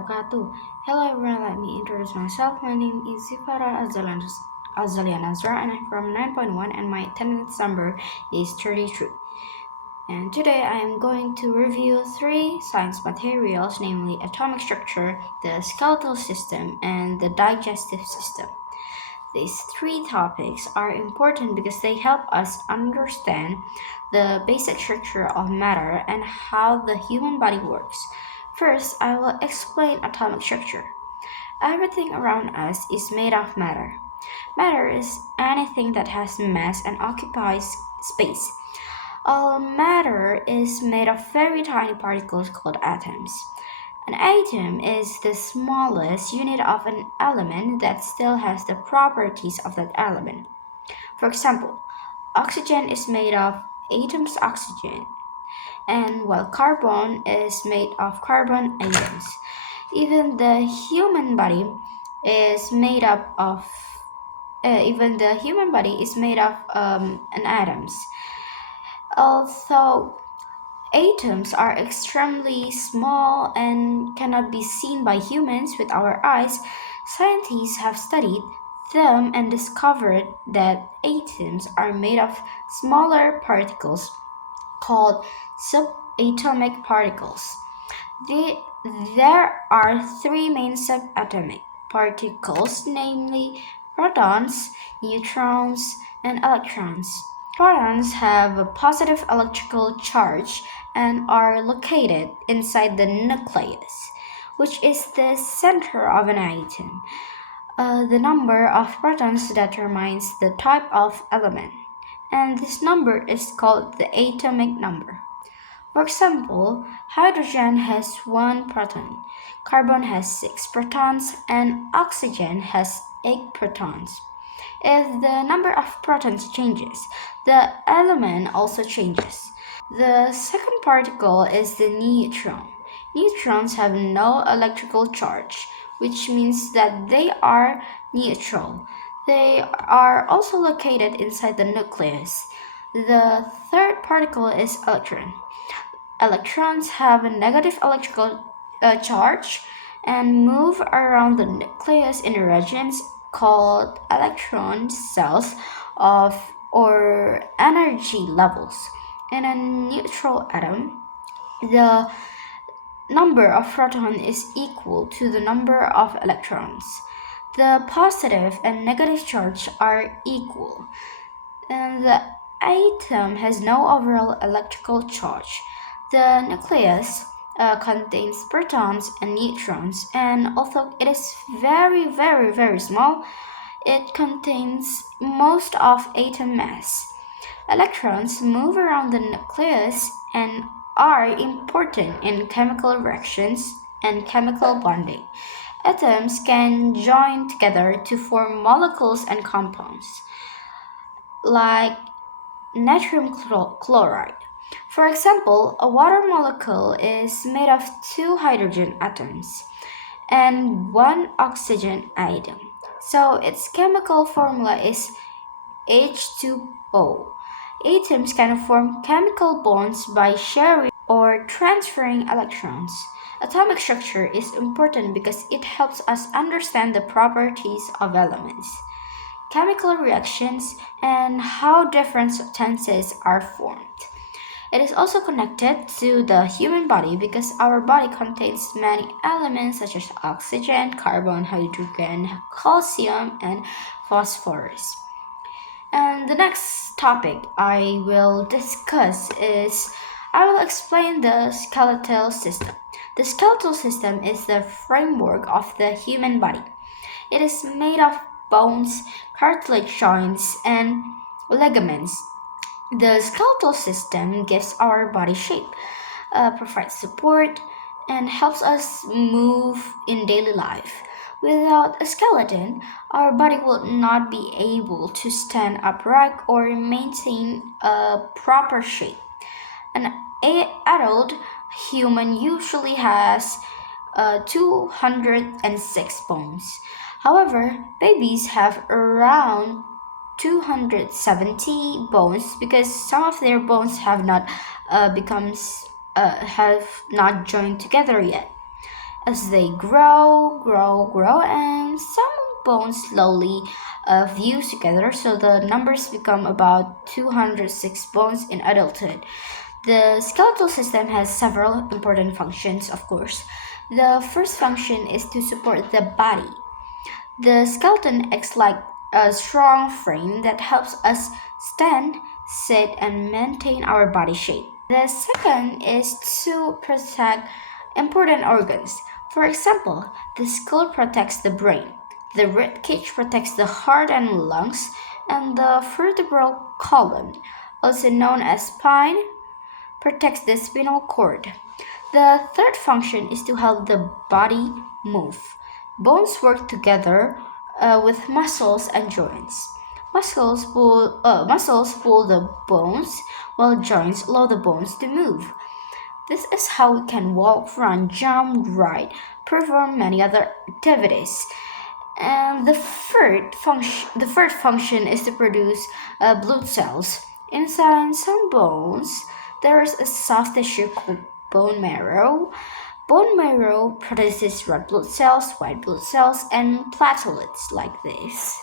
wabarakatuh. Hello everyone, let me introduce myself. My name is Zifarah Azalia Nazhra and I'm from 9.1 and my attendance number is 33. And today I am going to review 3 science materials, namely atomic structure, the skeletal system, and the digestive system. These 3 topics are important because they help us understand the basic structure of matter and how the human body works. First, I will explain atomic structure. Everything around us is made of matter. Matter is anything that has mass and occupies space. All matter is made of very tiny particles called atoms. An atom is the smallest unit of an element that still has the properties of that element. For example, oxygen is made of atoms oxygen, and while carbon is made of carbon atoms. Even the human body is made up of an atoms. Although atoms are extremely small and cannot be seen by humans with our eyes, scientists have studied them and discovered that atoms are made of smaller particles called subatomic particles. There are 3 main subatomic particles, namely protons, neutrons, and electrons. Protons have a positive electrical charge and are located inside the nucleus, which is the center of an atom. The number of protons determines the type of element, and this number is called the atomic number. For example, hydrogen has 1 proton, carbon has 6 protons, and oxygen has 8 protons. If the number of protons changes, the element also changes. The second particle is the neutron. Neutrons have no electrical charge, which means that they are neutral. They are also located inside the nucleus. The third particle is electron. Electrons have a negative electrical charge and move around the nucleus in regions called electron cells or energy levels. In a neutral atom, the number of protons is equal to the number of electrons. The positive and negative charge are equal, and the atom has no overall electrical charge. The nucleus contains protons and neutrons, and although it is very small, it contains most of atom mass. Electrons move around the nucleus and are important in chemical reactions and chemical bonding. Atoms can join together to form molecules and compounds, like natrium chloride. For example, a water molecule is made of 2 hydrogen atoms and 1 oxygen atom. So its chemical formula is H2O. Atoms can form chemical bonds by sharing or transferring electrons. Atomic structure is important because it helps us understand the properties of elements, chemical reactions, and how different substances are formed. It is also connected to the human body because our body contains many elements such as oxygen, carbon, hydrogen, calcium, and phosphorus. And the next topic I will discuss is I will explain the skeletal system. The skeletal system is the framework of the human body. It is made of bones, cartilage joints, and ligaments. The skeletal system gives our body shape, provides support, and helps us move in daily life. Without a skeleton, our body will not be able to stand upright or maintain a proper shape. An adult human usually has 206 bones. However, babies have around 270 bones because some of their bones have not joined together yet. As they grow, and some bones slowly fuse together, so the numbers become about 206 bones in adulthood. The skeletal system has several important functions, of course. The first function is to support the body. The skeleton acts like a strong frame that helps us stand, sit, and maintain our body shape. The second is to protect important organs. For example, the skull protects the brain, the rib cage protects the heart and lungs, and the vertebral column, also known as spine, protects the spinal cord. The third function is to help the body move. Bones work together with muscles and joints. Muscles pull the bones, while joints allow the bones to move. This is how we can walk, run, jump, ride, perform many other activities. And the third function is to produce blood cells. Inside some bones, there is a soft tissue called bone marrow. Bone marrow produces red blood cells, white blood cells, and platelets like this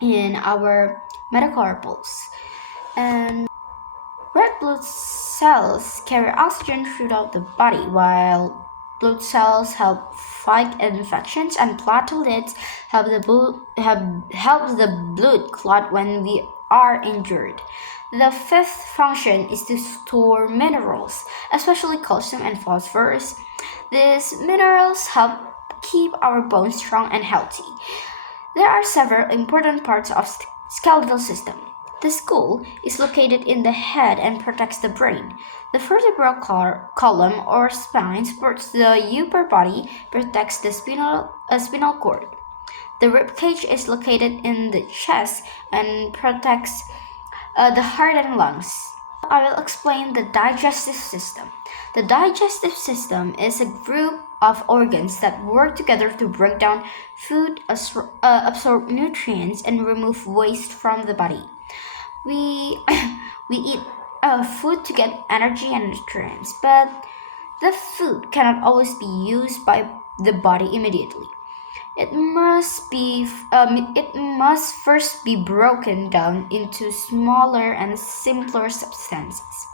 in our metacarpals. And red blood cells carry oxygen throughout the body, while blood cells help fight infections, and platelets help the blood clot when we are injured. The fifth function is to store minerals, especially calcium and phosphorus. These minerals help keep our bones strong and healthy. There are several important parts of skeletal system. The skull is located in the head and protects the brain. The vertebral column or spine supports the upper body, protects the spinal cord. The rib cage is located in the chest and protects the heart and lungs. I will explain the digestive system. The digestive system is a group of organs that work together to break down food, absorb nutrients, and remove waste from the body. We we eat food to get energy and nutrients, but the food cannot always be used by the body immediately. It must first be broken down into smaller and simpler substances.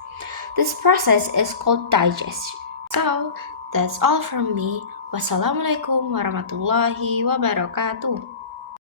This process is called digestion. So that's all from me. Wassalamualaikum warahmatullahi wabarakatuh.